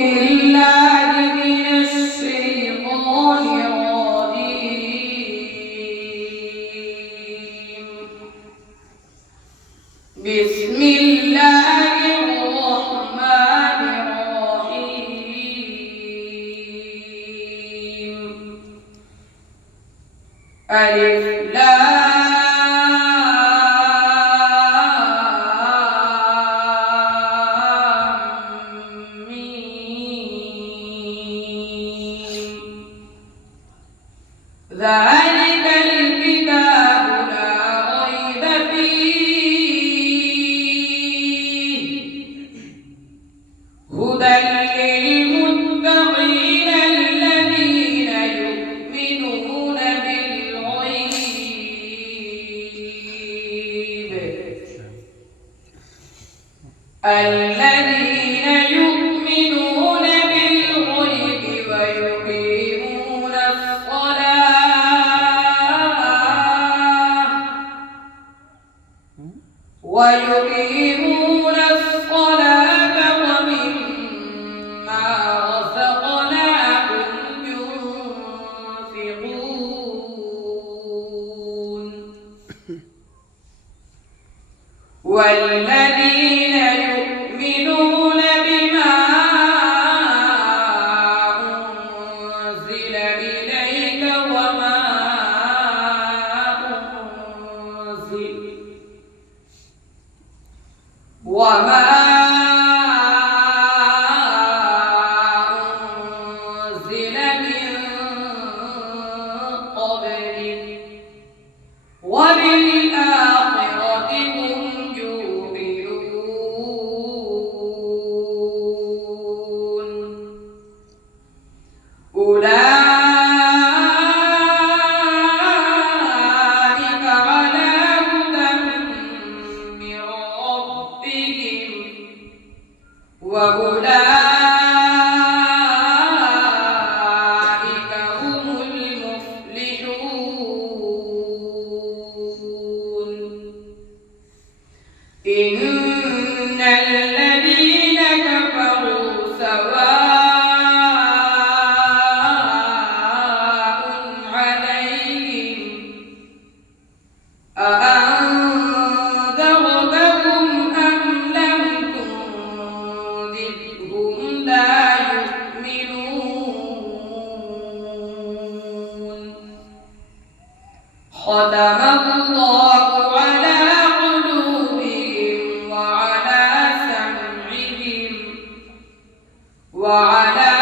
بالله من الشيطان الرجيم. بسم الله الرحمن الرحيم. ألف لام ذلك الكتاب لا ريب فيه هدى للمتقين الذين يؤمنون بالغيب الذين يؤمنون بالغيب ويقيمون الصلاة ومما رزقناهم ينفقون والذين يؤمنون بما أنزل إليك وما أنزل من قبلك وبالآخرة هم يوقنون أولئك على هدى من ربهم وأولئك هم المفلحون. إن الذين كفروا سواء عليهم أأنذرتهم أم لم تنذرهم لا يؤمنون. ختم الله على قلوبهم وعلى سمعهم وعلى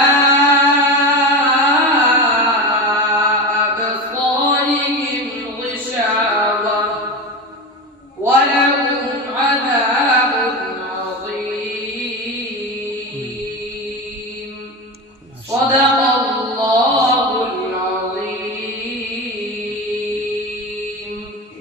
أبصارهم غشاوة ولهم عذاب عظيم. صدق